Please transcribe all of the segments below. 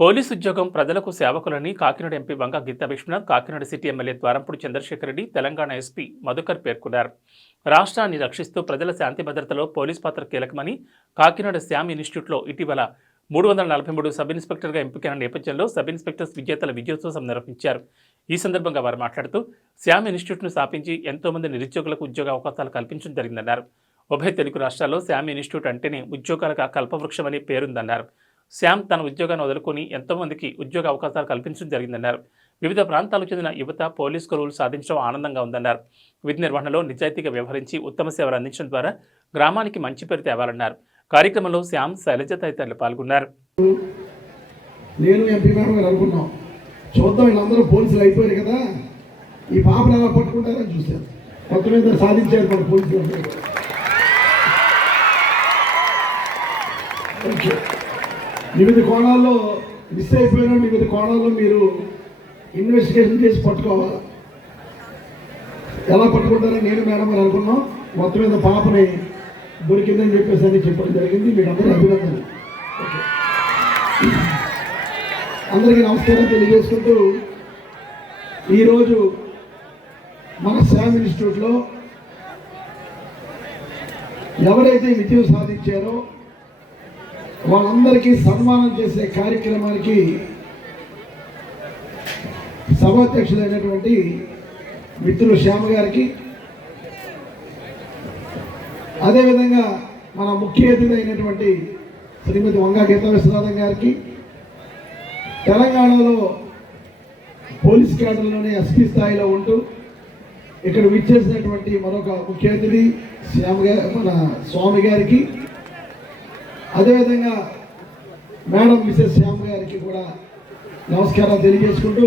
Police ఉద్యోగం ప్రజలకు సేవకులని Kakinada MP Vanga Geeta Vishwanath, Kakinada city MLA Dwarampudi Chandrasekhar Reddy, Telangana SP Madhukar పేర్కొన్నారు. రాష్ట్రాన్ని రక్షిస్తూ ప్రజల శాంతి భద్రతలో పోలీస్ పాత్ర కీలకమని కాకినాడ శ్యామ్ ఇన్స్టిట్యూట్లో ఇటీవల 343 సబ్ ఇన్స్పెక్టర్గా ఎంపికైన నేపథ్యంలో సబ్ ఇన్స్పెక్టర్స్ విజేతల విజయోత్సవం నిర్వహించారు. ఈ సందర్భంగా వారు మాట్లాడుతూ శ్యామ్ ఇన్స్టిట్యూట్ను స్థాపించి ఎంతోమంది నిరుద్యోగులకు ఉద్యోగ అవకాశాలు కల్పించడం జరిగిందన్నారు. ఉభయ తెలుగు రాష్ట్రాల్లో శ్యామ్ ఇన్స్టిట్యూట్ అంటేనే ఉద్యోగాలకు కల్పవృక్షమని పేరుందన్నారు. శ్యామ్ తన ఉద్యోగాన్ని వదులుకొని ఎంతోమందికి ఉద్యోగ అవకాశాలు కల్పించడం జరిగిందన్నారు. వివిధ ప్రాంతాలకు చెందిన యువత పోలీస్ కొలువులు సాధించడం ఆనందంగా ఉందన్నారు. విధి నిర్వహణలో నిజాయితీగా వ్యవహరించి ఉత్తమ సేవలు అందించడం ద్వారా గ్రామానికి మంచి పేరు తేవాలన్నారు. కార్యక్రమంలో శ్యామ్, శైలజ తదితరులు పాల్గొన్నారు. నేను ఎంపీ మేడం గారు అనుకున్నాం, చూద్దాం వీళ్ళందరూ పోలీసులు అయిపోయారు కదా, ఈ పాపను ఎలా పట్టుకుంటారని చూశారు. మొత్తం మీద సాధించారు మన పోలీసులు. వివిధ కోణాల్లో మిస్ అయిపోయినా వివిధ కోణాల్లో మీరు ఇన్వెస్టిగేషన్ చేసి పట్టుకోవాలి. ఎలా పట్టుకుంటారని నేను మేడం గారు అనుకున్నాం. మొత్తం మీద పాపని దొరికిందని చెప్పేసి అని చెప్పడం జరిగింది. మీకు అందరూ అభినందనలు. అందరికీ నమస్కారం తెలియజేసుకుంటూ, ఈరోజు మన శ్యామ్ ఇన్స్టిట్యూట్లో ఎవరైతే విజయం సాధించారో వాళ్ళందరికీ సన్మానం చేసే కార్యక్రమానికి సభాధ్యక్షులైనటువంటి మిత్రులు శ్యామ గారికి, అదేవిధంగా మన ముఖ్య అతిథి అయినటువంటి శ్రీమతి వంగ గీతా విశ్వనాథం గారికి, తెలంగాణలో పోలీస్ క్యాడర్లోనే ఎస్పీ స్థాయిలో ఉంటూ ఇక్కడ విచ్చేసినటువంటి మరొక ముఖ్య అతిథి మన స్వామి గారికి, అదేవిధంగా మేడం మిసెస్ శ్యామ్ గారికి కూడా నమస్కారాలు తెలియజేసుకుంటూ,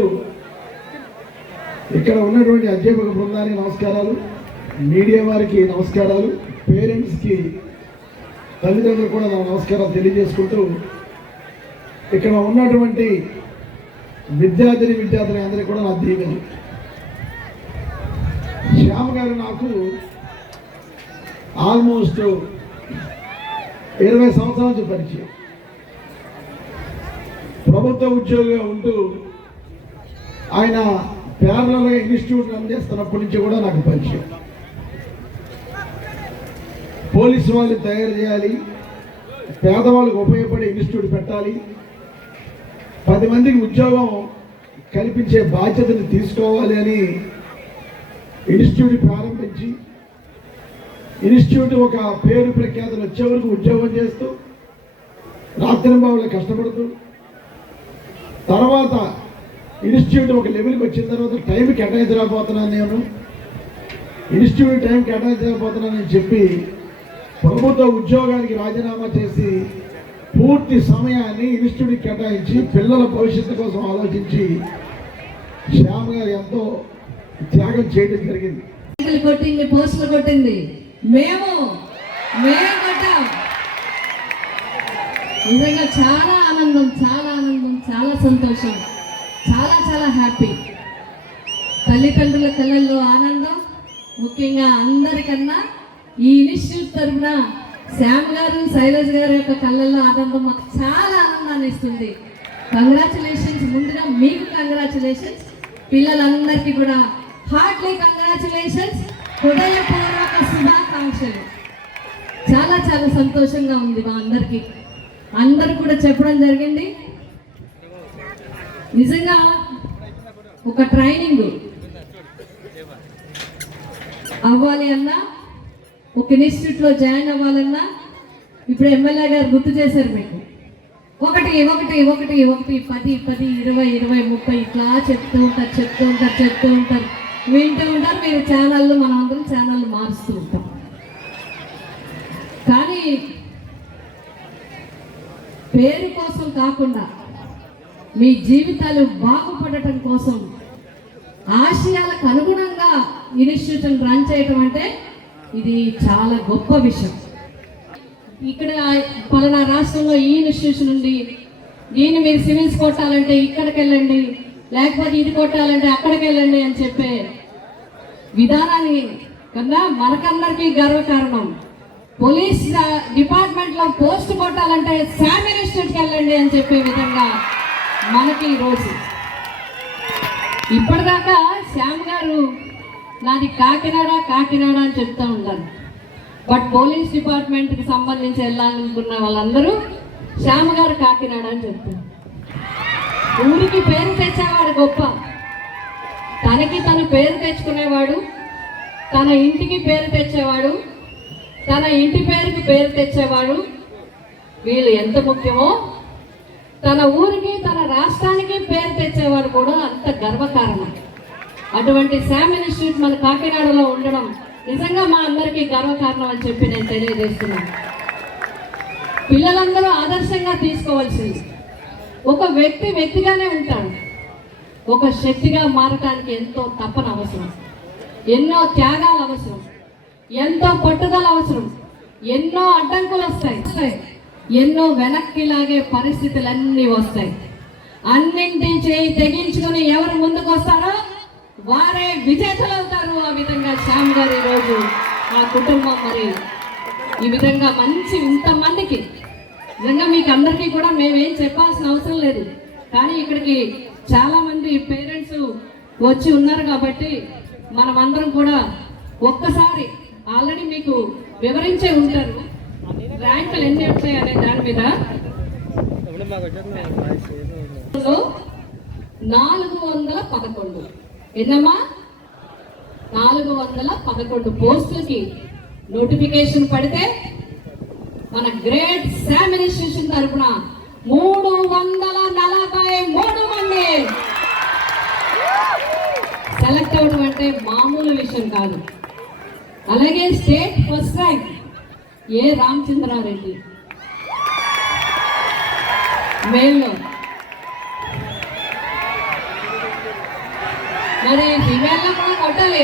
ఇక్కడ ఉన్నటువంటి అధ్యాపక బృందానికి నమస్కారాలు, మీడియా వారికి నమస్కారాలు, పేరెంట్స్కి తల్లిదండ్రులు కూడా నా నమస్కారాలు తెలియజేసుకుంటూ, ఇక్కడ ఉన్నటువంటి విద్యార్థిని అందరికీ కూడా నా దీవెనలు. శ్యామ్ గారు నాకు ఆల్మోస్ట్ 20 సంవత్సరాల నుంచి పరిచయం. ప్రభుత్వ ఉద్యోగిగా ఉంటూ ఆయన ప్యారలల్గా ఇన్స్టిట్యూట్ రన్ చేస్తున్నప్పటి నుంచి కూడా నాకు పరిచయం. పోలీసు వాళ్ళని తయారు చేయాలి, పేదవాళ్ళకు ఉపయోగపడే ఇన్స్టిట్యూట్ పెట్టాలి, 10 మందికి ఉద్యోగం కల్పించే బాధ్యతను తీసుకోవాలి అని ఇన్స్టిట్యూట్ ప్రారంభించి, ఇన్స్టిట్యూట్ ఒక పేరు ప్రఖ్యాతులు వచ్చే వరకు ఉద్యోగం చేస్తూ రాత్రింబావులు కష్టపడుతూ, తర్వాత ఇన్స్టిట్యూట్ ఒక లెవెల్కి వచ్చిన తర్వాత టైం కేటాయించలేకపోతున్నాను, నేను ఇన్స్టిట్యూట్ టైం కేటాయించలేకపోతున్నానని చెప్పి ప్రభుత్వ ఉద్యోగానికి రాజీనామా చేసి పూర్తి సమయాన్ని ఇన్స్టిట్యూట్కి కేటాయించి పిల్లల భవిష్యత్తు కోసం ఆలోచించి శ్యామ్ గారు ఎంతో త్యాగం చేయడం జరిగింది. కొట్టింది, పోస్టులు కొట్టింది, మేము కొట్టాం. నిజంగా చాలా ఆనందం, చాలా సంతోషం, చాలా హ్యాపీ. తల్లిదండ్రుల కళ్ళల్లో ఆనందం, ముఖ్యంగా అందరికన్నా ఈ ఇన్స్టిట్యూట్ తరఫున శ్యామ్ గారు, శైలజ్ గారి యొక్క కళ్ళల్లో ఆనందం మాకు చాలా ఆనందాన్ని ఇస్తుంది. కంగ్రాచులేషన్స్, ముందుగా మీకు కంగ్రాచులేషన్స్, పిల్లలందరికీ కూడా హార్ట్లీ కంగ్రాచులేషన్స్, హృదయపూర్వక శుభాకాంక్షలు. చాలా సంతోషంగా ఉంది మా అందరికీ. అందరూ కూడా చెప్పడం జరిగింది. నిజంగా ఒక ట్రైనింగ్ అవ్వాలి అన్నా, ఒక ఇన్స్టిట్యూట్లో జాయిన్ అవ్వాలన్నా, ఇప్పుడు ఎమ్మెల్యే గారు గుర్తు చేశారు మీకు, ఒకటి 10, 20, 30 ఇట్లా చెప్తూ ఉంటారు, వింటూ ఉంటారు. మీరు ఛానళ్ళు, మనం అందరం ఛానళ్ళు మారుస్తూ ఉంటాం. కానీ పేరు కోసం కాకుండా మీ జీవితాలు బాగుపడటం కోసం ఆశయాలకు అనుగుణంగా ఇన్స్టిట్యూషన్ రన్ చేయటం అంటే ఇది చాలా గొప్ప విషయం. ఇక్కడ పలానా రాష్ట్రంలో ఈ ఇన్స్టిట్యూషన్ ఉంది, దీన్ని మీరు సివిల్స్ కొట్టాలంటే ఇక్కడికి వెళ్ళండి, లేకపోతే ఇది కొట్టాలంటే అక్కడికి వెళ్ళండి అని చెప్పే విధానాన్ని కన్నా మనకందరికీ గర్వకారణం. పోలీస్ డిపార్ట్మెంట్లో పోస్ట్ కొట్టాలంటే శ్యామ్ ఇన్స్టిట్యూట్కి వెళ్ళండి అని చెప్పే విధంగా మనకి ఈరోజు ఇప్పటిదాకా శ్యామ్ గారు నాది కాకినాడ కాకినాడ అని చెప్తూ ఉంటారు. బట్ పోలీస్ డిపార్ట్మెంట్కి సంబంధించి వెళ్ళాలనుకున్న వాళ్ళందరూ శ్యామ్ గారు కాకినాడ అని చెప్తారు. ఊరికి పేరు తెచ్చేవాడు గొప్ప, తనకి తను పేరు తెచ్చుకునేవాడు, తన ఇంటికి పేరు తెచ్చేవాడు, తన ఇంటి పేరుకి పేరు తెచ్చేవాడు. వీళ్ళు ఎంత ముఖ్యమో తన ఊరికి తన రాష్ట్రానికి పేరు తెచ్చేవారు కూడా అంత గర్వకారణం. అటువంటి శ్యామ్ ఇన్స్టిట్యూట్ మన కాకినాడలో ఉండడం నిజంగా మా అందరికీ గర్వకారణం అని చెప్పి నేను తెలియజేస్తున్నాను. పిల్లలందరూ ఆదర్శంగా తీసుకోవాల్సింది, ఒక వ్యక్తి వ్యక్తిగానే ఉంటాడు, ఒక శక్తిగా మారటానికి ఎంతో తపన అవసరం, ఎన్నో త్యాగాలు అవసరం, ఎంతో పట్టుదల అవసరం. ఎన్నో అడ్డంకులు వస్తాయి, ఎన్నో వెనక్కి లాగే పరిస్థితులన్నీ వస్తాయి. అన్నింటి చేయి తెగించుకుని ఎవరు ముందుకు వస్తారో వారే విజేతలు అవుతారు. ఆ విధంగా శ్యామ్ గారు ఈరోజు ఆ కుటుంబం మరి ఈ విధంగా మంచి ఇంతమందికి నిజంగా మీకు అందరికీ కూడా మేమేం చెప్పాల్సిన అవసరం లేదు. కానీ ఇక్కడికి చాలామంది పేరెంట్స్ వచ్చి ఉన్నారు కాబట్టి మనమందరం కూడా ఒక్కసారి ఆల్రెడీ మీకు వివరించే ఉంటారు ర్యాంకులు ఎన్ని వచ్చాయి అనే దాని మీద. 411 ఎన్నమ్మా 411 పోస్టులకి నోటిఫికేషన్ పడితే మన గ్రేట్ శ్యామ్ ఇన్స్టిట్యూషన్ తరఫున 343 మంది సెలెక్ట్ అవడం అంటే మామూలు విషయం కాదు. అలాగే స్టేట్ ఫస్ట్ ర్యాంక్ ఏ రామచంద్రారెడ్డి మేల్లో, మరి ఫిమేల్లో కూడా కొట్టాలి.